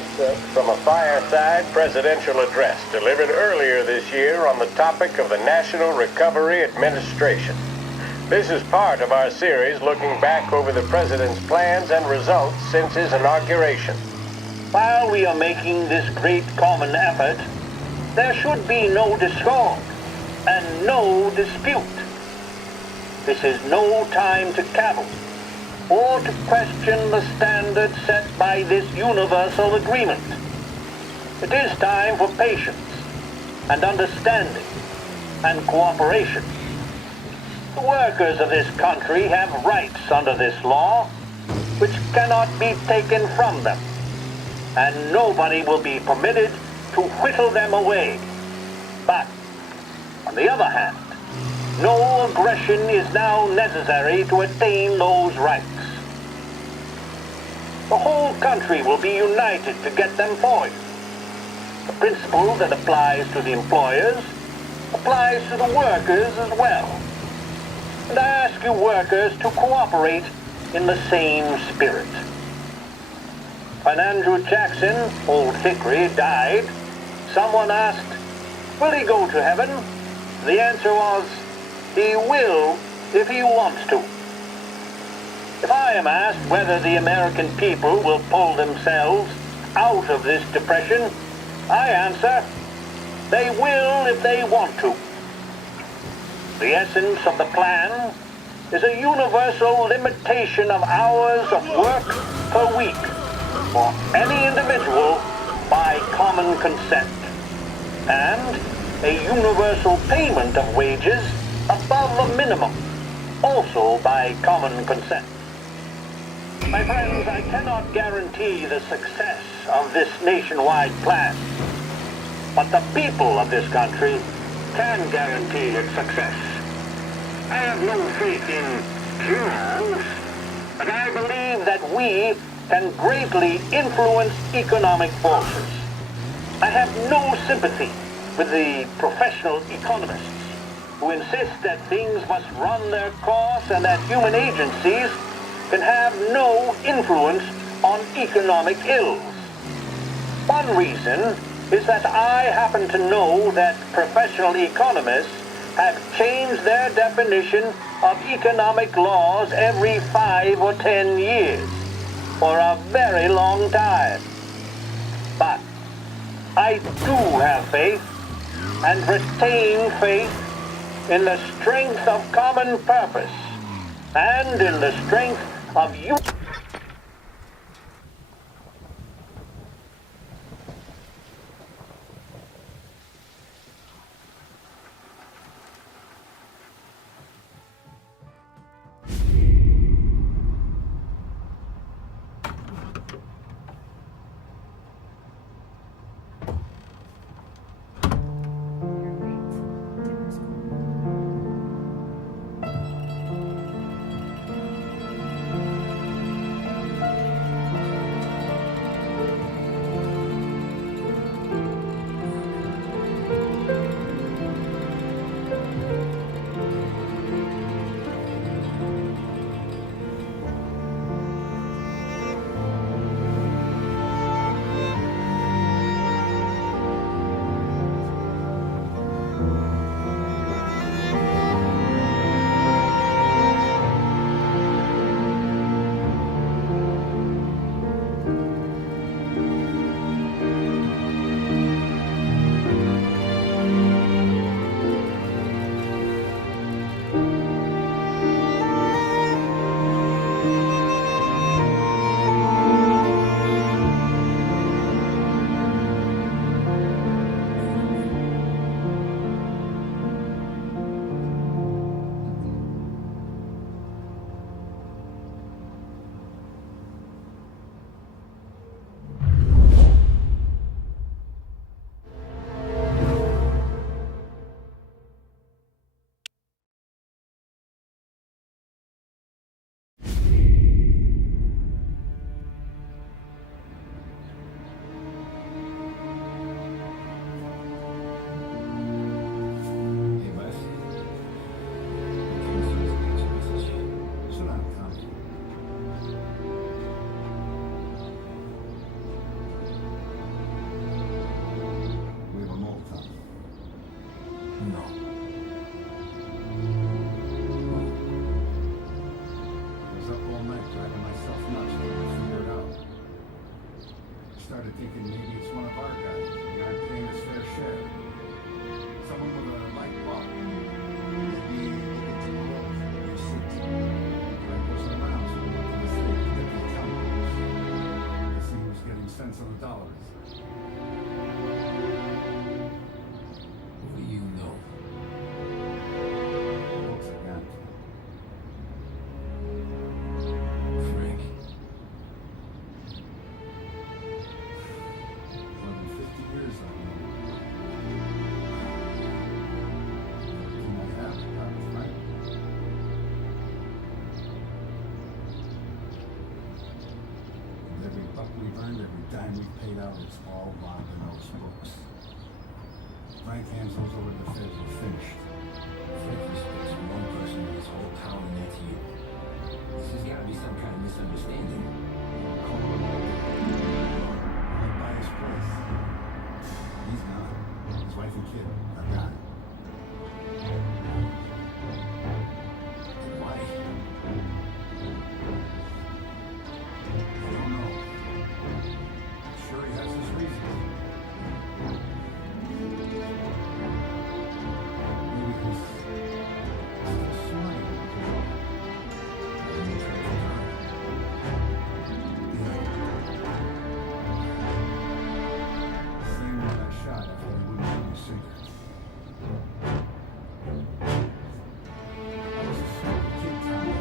excerpt from a fireside presidential address delivered earlier this year on the topic of the National Recovery Administration. This is part of our series looking back over the president's plans and results since his inauguration. While we are making this great common effort, there should be no discord and no dispute. This is no time to cavil or to question the standards set by this universal agreement. It is time for patience and understanding and cooperation. The workers of this country have rights under this law which cannot be taken from them, and nobody will be permitted to whittle them away. But, on the other hand, no aggression is now necessary to attain those rights. The whole country will be united to get them for you. The principle that applies to the employers applies to the workers as well. And I ask you workers to cooperate in the same spirit. When Andrew Jackson, Old Hickory, died, someone asked, will he go to heaven? The answer was, he will if he wants to. If I am asked whether the American people will pull themselves out of this depression, I answer, they will if they want to. The essence of the plan is a universal limitation of hours of work per week for any individual by common consent, and a universal payment of wages above the minimum, also by common consent. My friends, I cannot guarantee the success of this nationwide plan, but the people of this country can guarantee its success. I have no faith in cures, but I believe that we can greatly influence economic forces. I have no sympathy with the professional economists who insist that things must run their course and that human agencies can have no influence on economic ills. One reason is that I happen to know that professional economists have changed their definition of economic laws every 5 or 10 years for a very long time. But I do have faith and retain faith in the strength of common purpose and in the strength of you. started thinking maybe it's one of our guys. They aren't paying his fair share. Someone with a light bulb. Maybe look at the road. You see, Greg wasn't around, so we went to the state to get the account numbers. Guess he was getting cents on the dollar. What do you know? Looks like that. Frank. 50 years on him. Everything I have, I got with Frank. And every buck we've earned, every dime we've paid out, it's all locked in those books. Frank hands those over to the feds, we're finished. Frank respects one person in this whole town, and that's you. This has got to be some kind of misunderstanding. Call him all day. I'll buy his place. He's not. His wife and kid are gone. Why? I don't know. Sure, he has his reasons. Maybe he's still smarting. Same one I shot after he wouldn't give me a cigarette. I was a stupid kid, Tommy.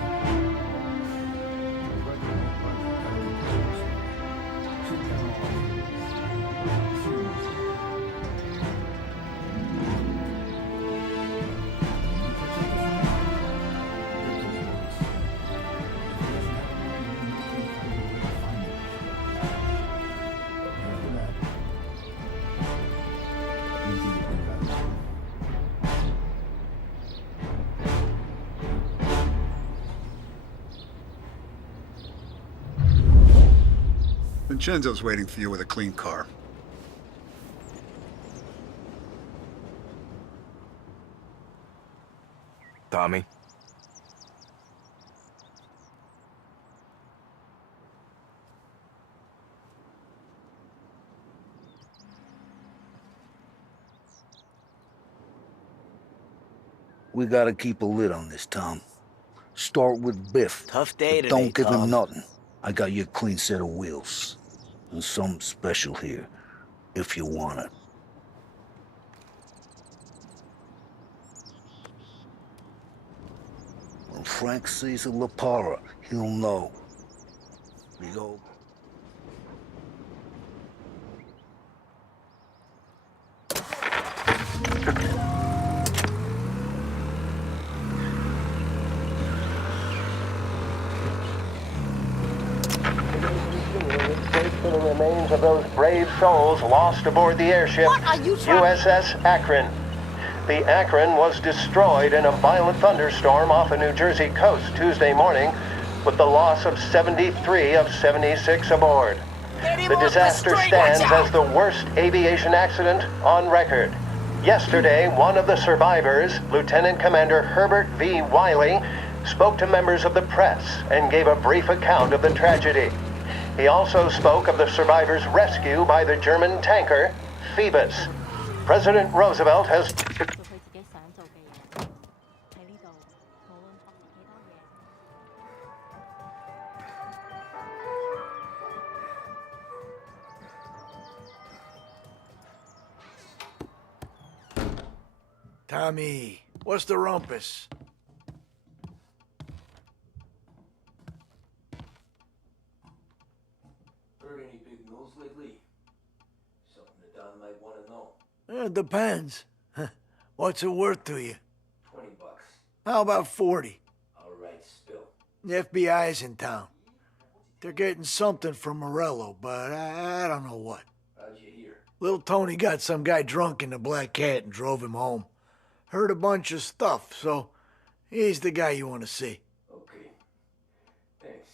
Vincenzo's waiting for you with a clean car. Tommy? We gotta keep a lid on this, Tom. Start with Biff. Tough day but today, don't give Tom. him nothing. I got you a clean set of wheels. And something special here, if you want it. When Frank sees a La Parra, he'll know. We go. Search for the remains of those brave souls lost aboard the airship What are you trying- USS Akron. The Akron was destroyed in a violent thunderstorm off the New Jersey coast Tuesday morning, with the loss of 73 of 76 aboard. Get him The off disaster street, watch stands out! as the worst aviation accident on record. Yesterday, one of the survivors, Lieutenant Commander Herbert V. Wiley, spoke to members of the press and gave a brief account of the tragedy. He also spoke of the survivors' rescue by the German tanker, Phoebus. President Roosevelt has 做佢自己想做嘅嘢。喺呢度，無論托住幾多嘢。 Tommy, what's the rumpus? Heard any big news lately? Something that Don might want to know. It depends. What's it worth to you? $20. How about 40? All right, spill. The FBI's in town. They're getting something from Morello, but I don't know what. How'd you hear? Little Tony got some guy drunk in the Black Cat and drove him home. Heard a bunch of stuff, so he's the guy you want to see. Okay. Thanks.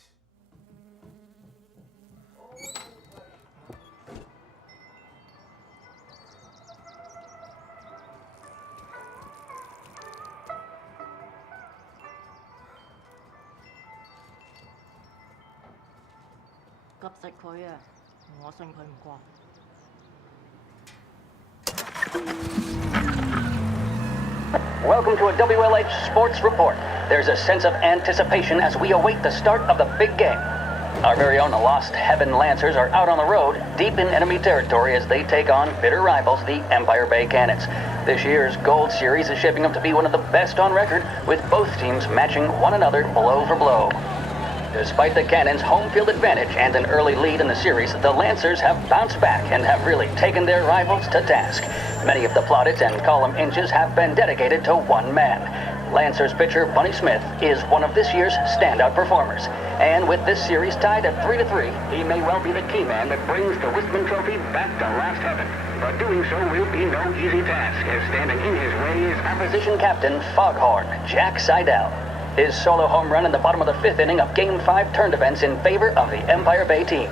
急實佢啊！我信佢唔過。Welcome to a WLH Sports Report. There's a sense of anticipation as we await the start of the big game. Our very own Lost Heaven Lancers are out on the road, deep in enemy territory as they take on bitter rivals, the Empire Bay Cannons. This year's Gold Series is shaping up to be one of the best on record, with both teams matching one another blow for blow. Despite the Cannons' home field advantage and an early lead in the series, the Lancers have bounced back and have really taken their rivals to task. Many of the plaudits and column inches have been dedicated to one man. Lancers pitcher Bunny Smith is one of this year's standout performers. And with this series tied at 3-3, he may well be the key man that brings the Wistman Trophy back to Last Heaven. But doing so will be no easy task, as standing in his way is opposition captain Foghorn Jack Seidel. His solo home run in the bottom of the fifth inning of Game 5 turned events in favor of the Empire Bay team.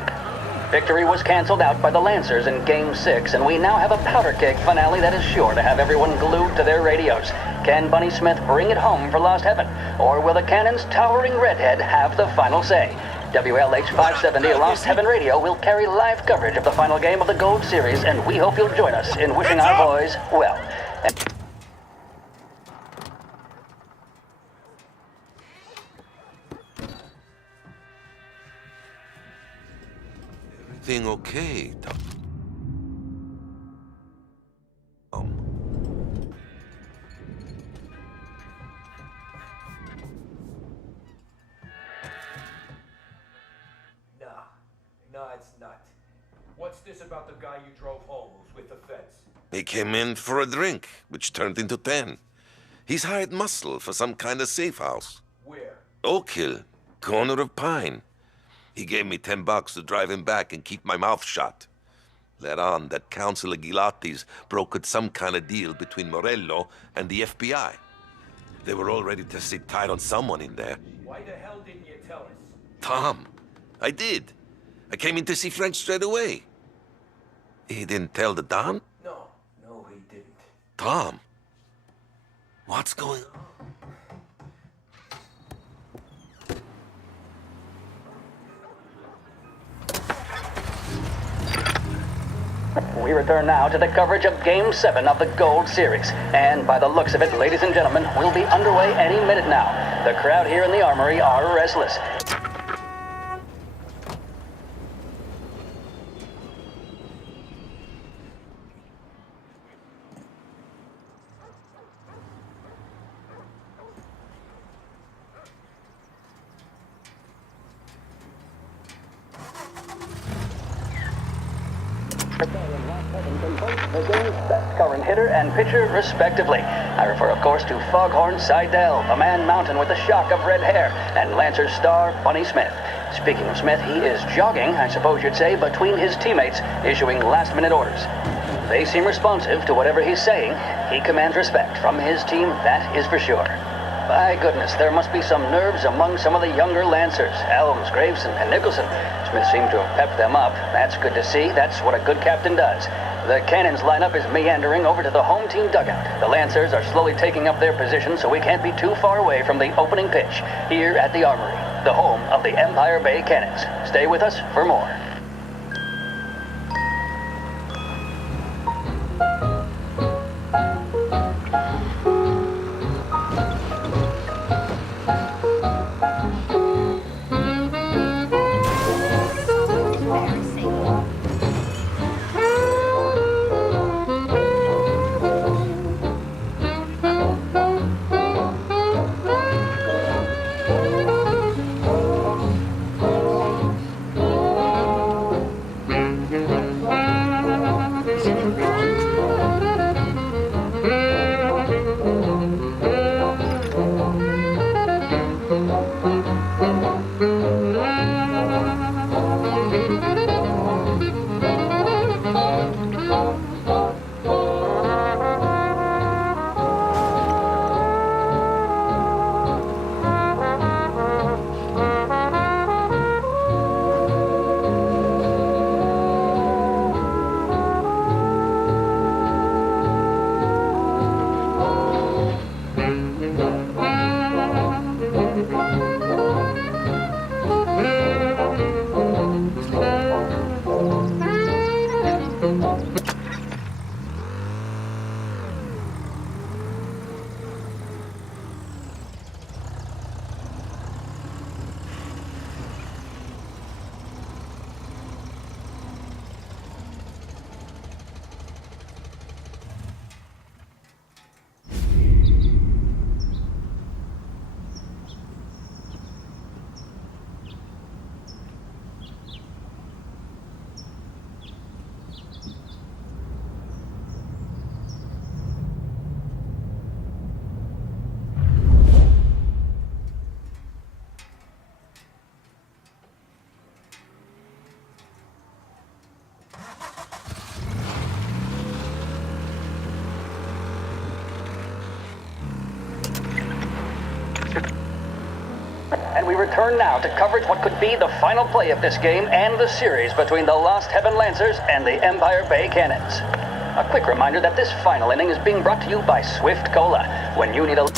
Victory was canceled out by the Lancers in Game 6, and we now have a powder keg finale that is sure to have everyone glued to their radios. Can Bunny Smith bring it home for Lost Heaven, or will the Cannons' towering redhead have the final say? WLH 570 Lost Heaven Radio will carry live coverage of the final game of the Gold Series, and we hope you'll join us in wishing our boys well. Everything okay, Tom? Nah, it's not. What's this about the guy you drove home who's with the feds? He came in for a drink, which turned into 10. He's hired muscle for some kind of safe house. Where? Oak Hill, corner of Pine. He gave me $10 to drive him back and keep my mouth shut. Let on that Councilor Gilatti's brokered some kind of deal between Morello and the FBI. They were all ready to sit tight on someone in there. Why the hell didn't you tell us? Tom, I did. I came in to see Frank straight away. He didn't tell the Don? No, he didn't. Tom, what's going on? We return now to the coverage of Game 7 of the Gold Series. And by the looks of it, ladies and gentlemen, we'll be underway any minute now. The crowd here in the Armory are restless. The game's best current hitter and pitcher, respectively. I refer, of course, to Foghorn Seidel, a man mountain with a shock of red hair, and Lancer's star, Bunny Smith. Speaking of Smith, he is jogging, I suppose you'd say, between his teammates, issuing last-minute orders. They seem responsive to whatever he's saying. He commands respect from his team, that is for sure. By goodness, there must be some nerves among some of the younger Lancers, Elms, Graves, and Nicholson. Smith seemed to have pepped them up. That's good to see. That's what a good captain does. The Cannons lineup is meandering over to the home team dugout. The Lancers are slowly taking up their position, so we can't be too far away from the opening pitch here at the Armory, the home of the Empire Bay Cannons. Stay with us for more. And we return now to coverage what could be the final play of this game and the series between the Lost Heaven Lancers and the Empire Bay Cannons. A quick reminder that this final inning is being brought to you by Swift Cola. When you need a...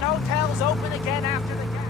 Hotels open again after the gas.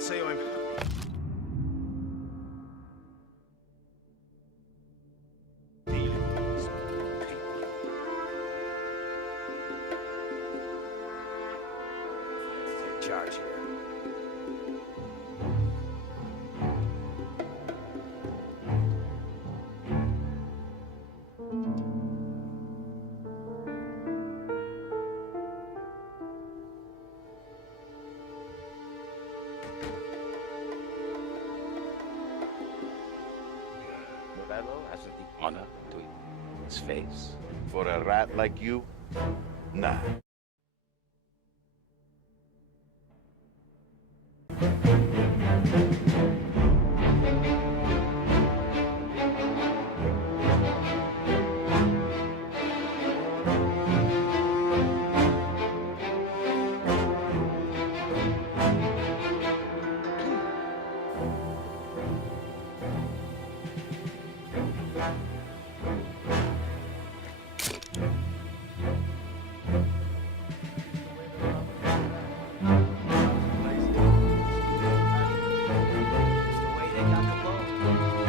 Say I'm... Charge here. man's face. For a rat like you, nah.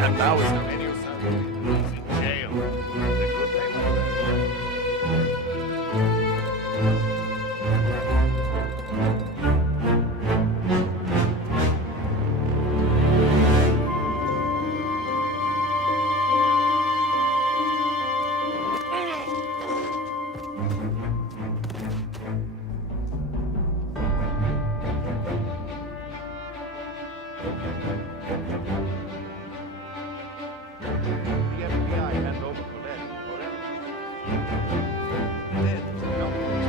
And now it's Emilio Santos. He's in jail. It's a good thing. The FBI hand over Colette forever. Dead to government.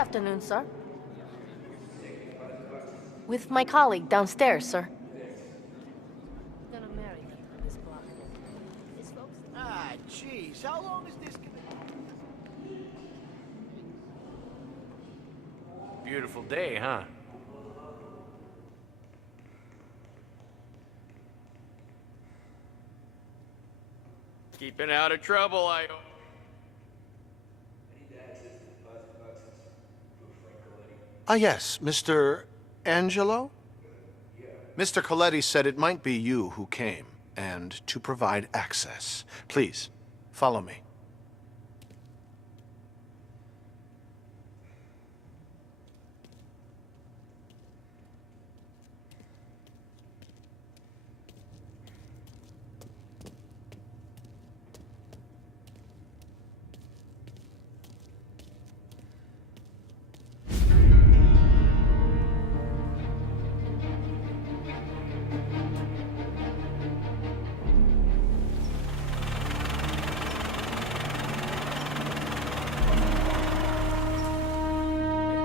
afternoon, sir. With my colleague downstairs, sir. Gonna marry me on this block. His folks. Ah, jeez. How long is this gonna... Beautiful day, huh? Keeping out of trouble, I hope. Ah, yes, Mr. Angelo? Mr. Coletti said it might be you who came, and to provide access. Please, follow me.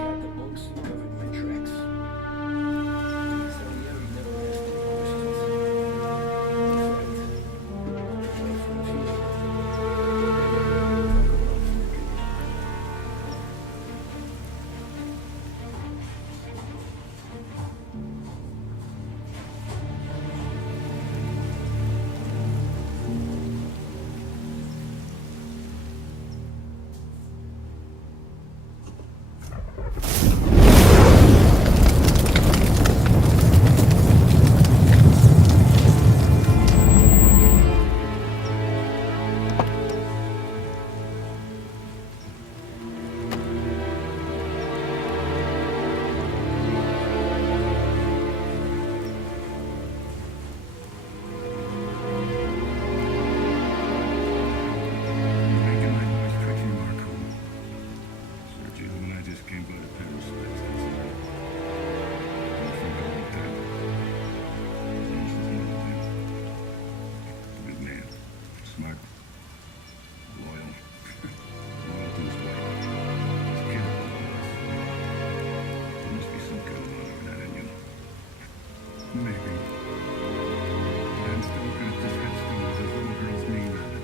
Got the books and covered my tracks. Salieri never asked any questions. In fact, right from the field, You're making my voice tricky, Marco. Sergio and I just can't go to Paris, that's all. Don't think about that. James is another thing. A good man. Smart. Loyal. Loyal to his wife. His kid above all else. There must be some good amount of that in you. Maybe. I'm still got this headstone with his little girl's name on it.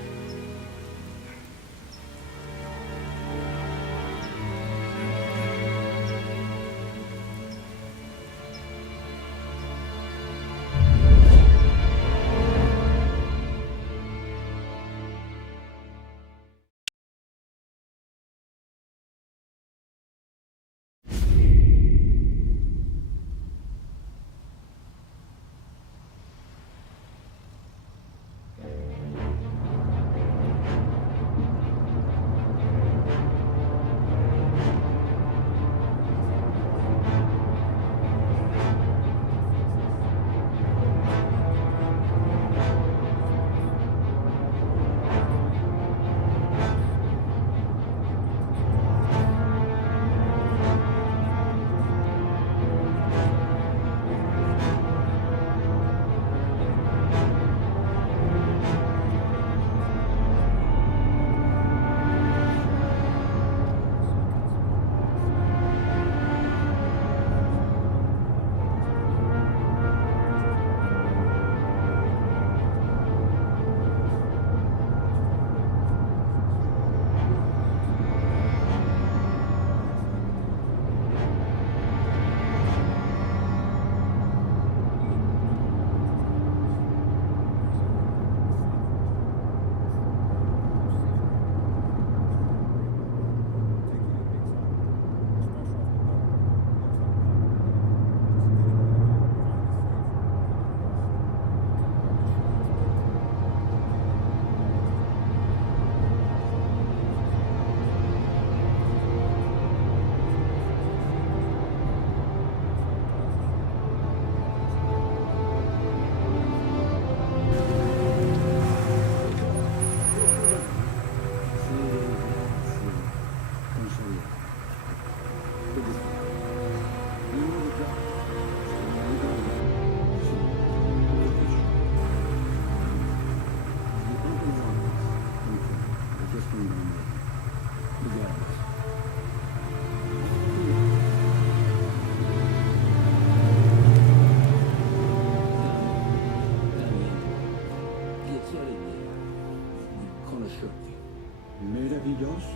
maravilloso.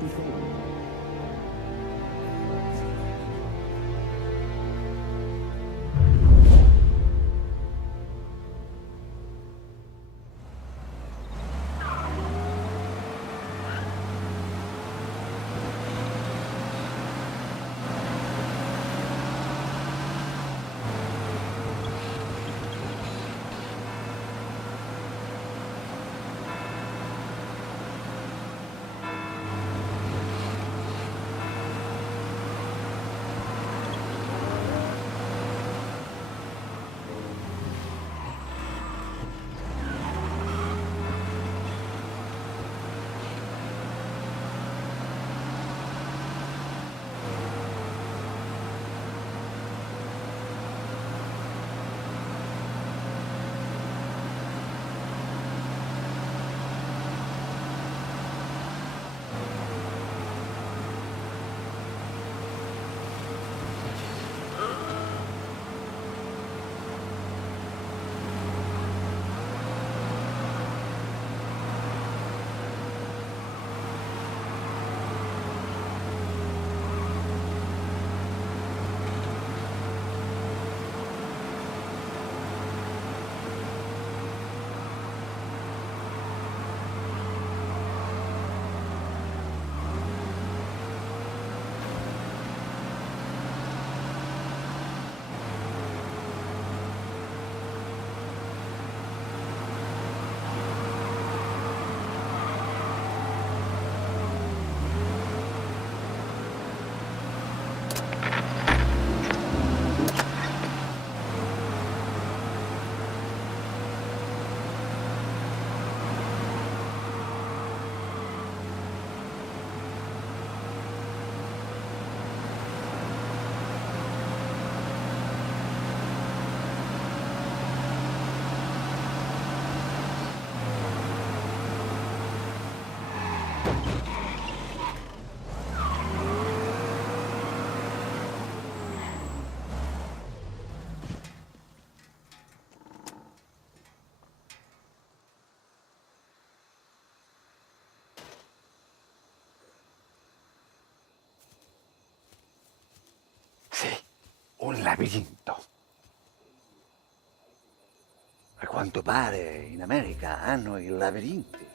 Y solo. Sì, un labirinto. A quanto pare in America hanno i labirinti.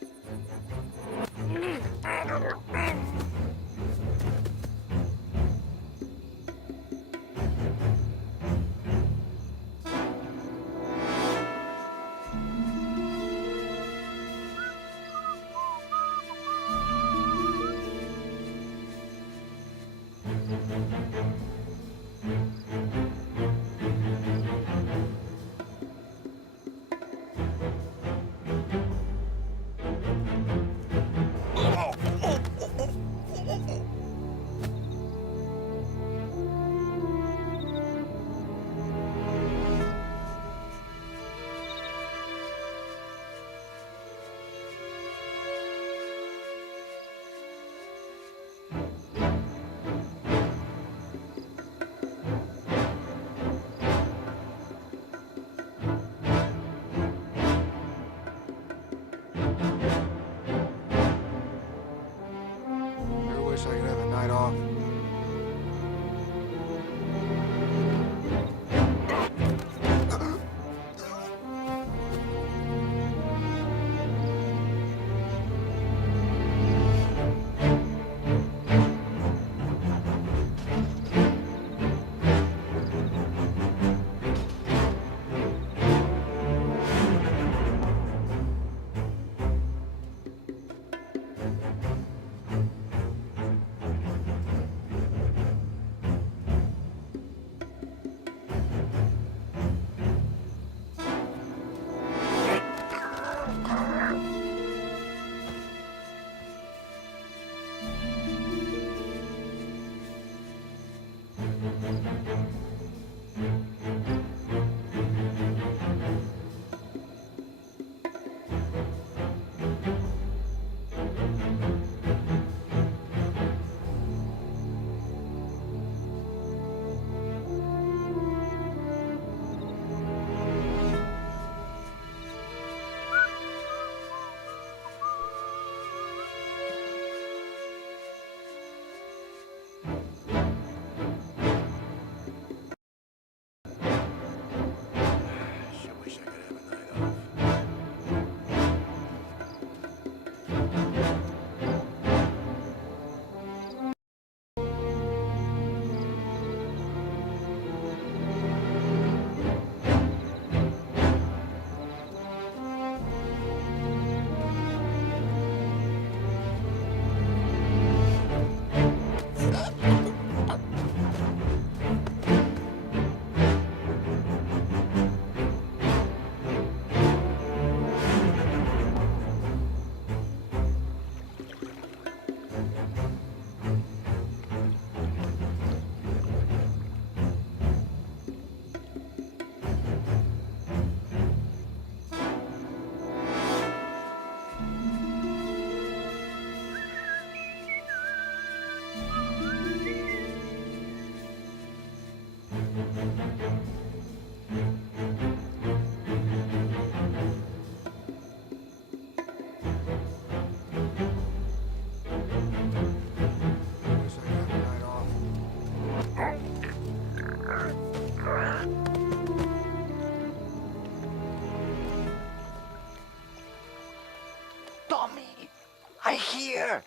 here!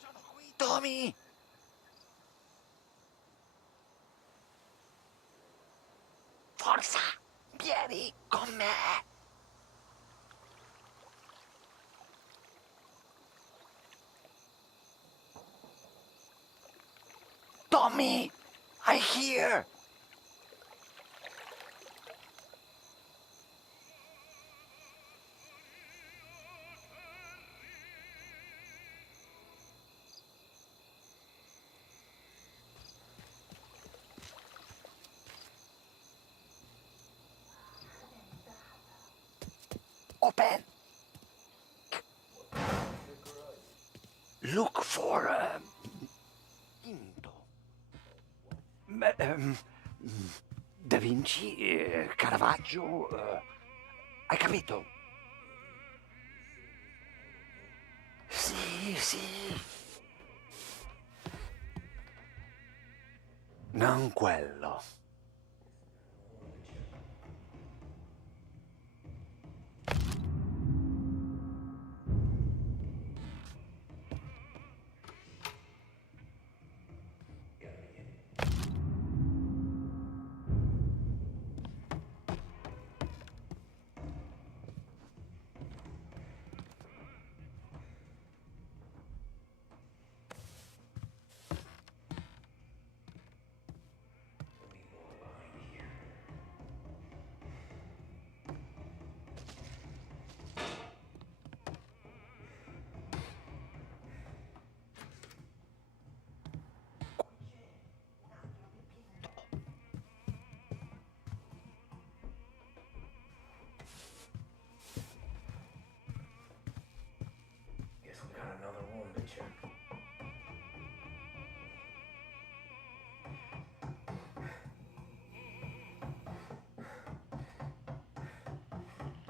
Sono qui, Tommy! Forza! Vieni con me! Tommy! I hear! Open! Look for Tinto. Da Vinci, Caravaggio. Hai capito? Sì, sì. Non quello.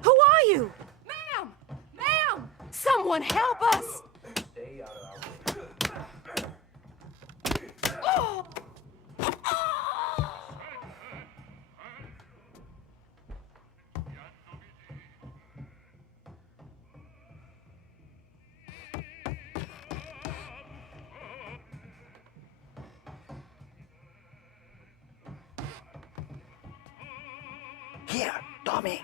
Who are you? Ma'am! Ma'am! Someone help us! Stay out of our way. Oh! Here, Tommy.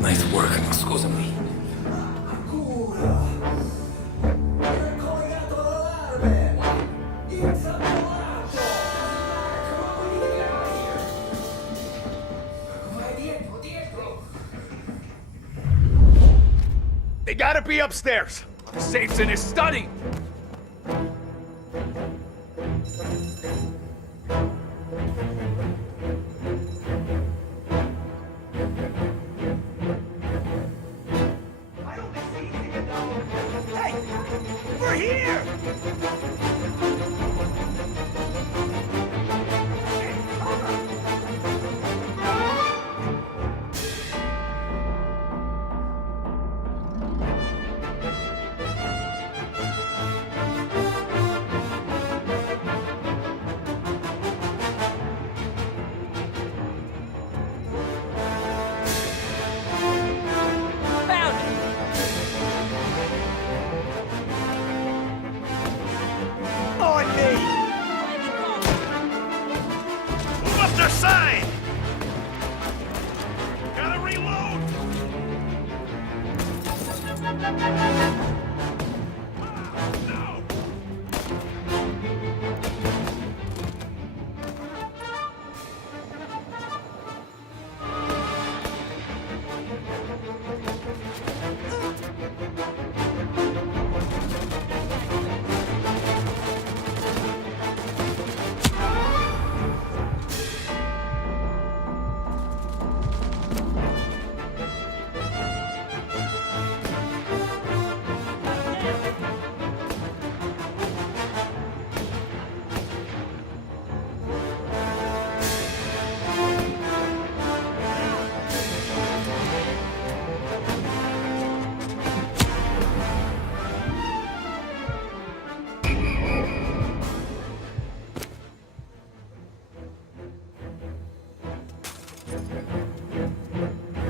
Nice work, scusami. They gotta be upstairs. The safe's in his study. Hey! We're here!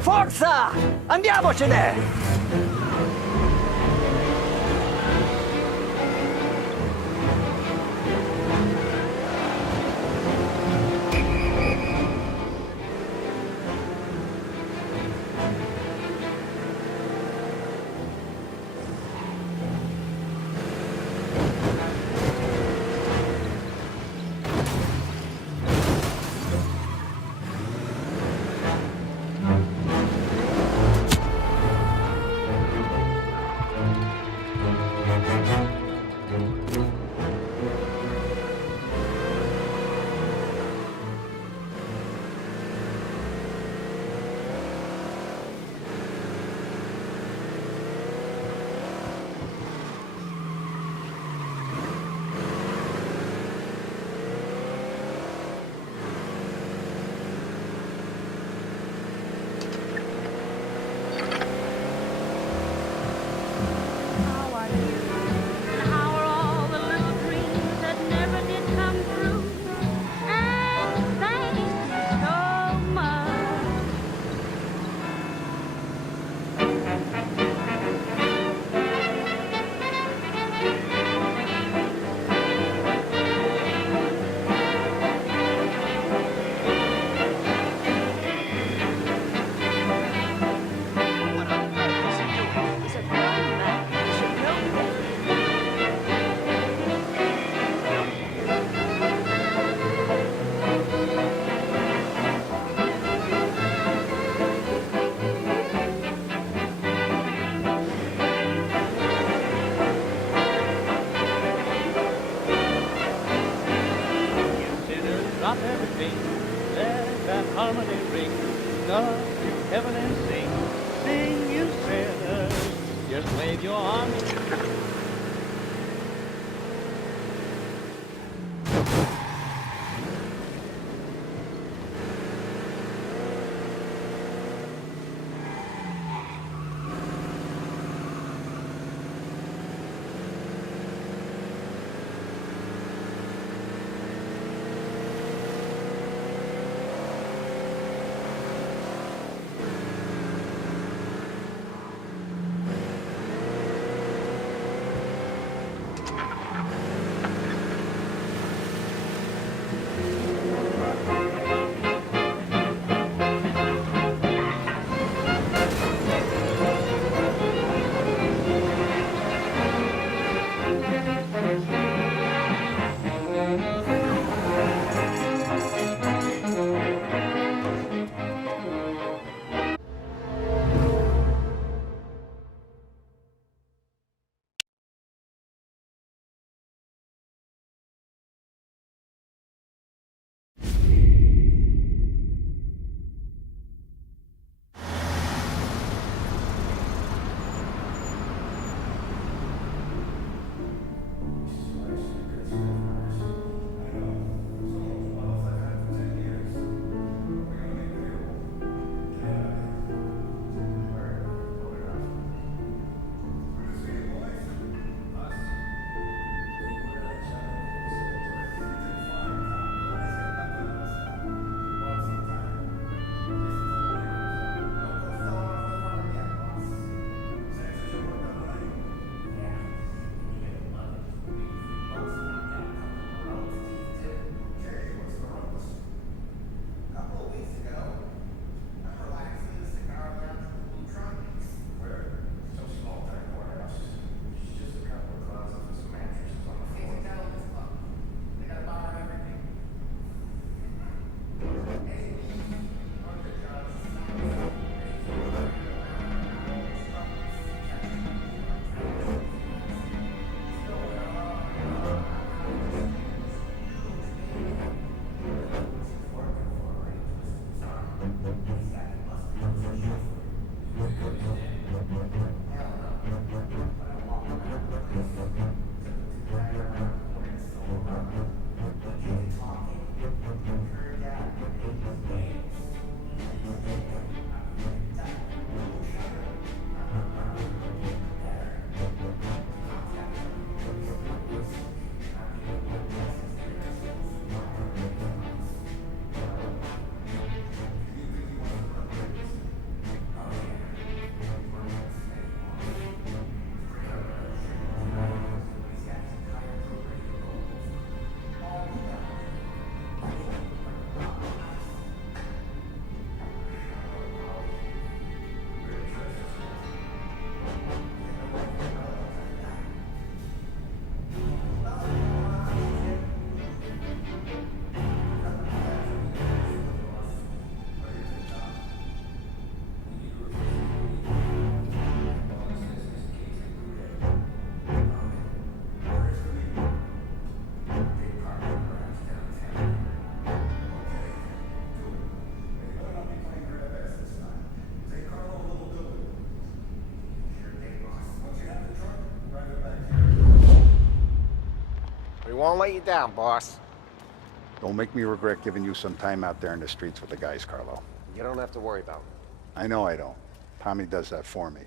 Forza! Andiamocene! Drop everything, let that harmony ring. Up to heaven and sing, sing you sinners, just wave your arms. We won't let you down, boss. Don't make me regret giving you some time out there in the streets with the guys, Carlo. You don't have to worry about it. I know I don't. Tommy does that for me.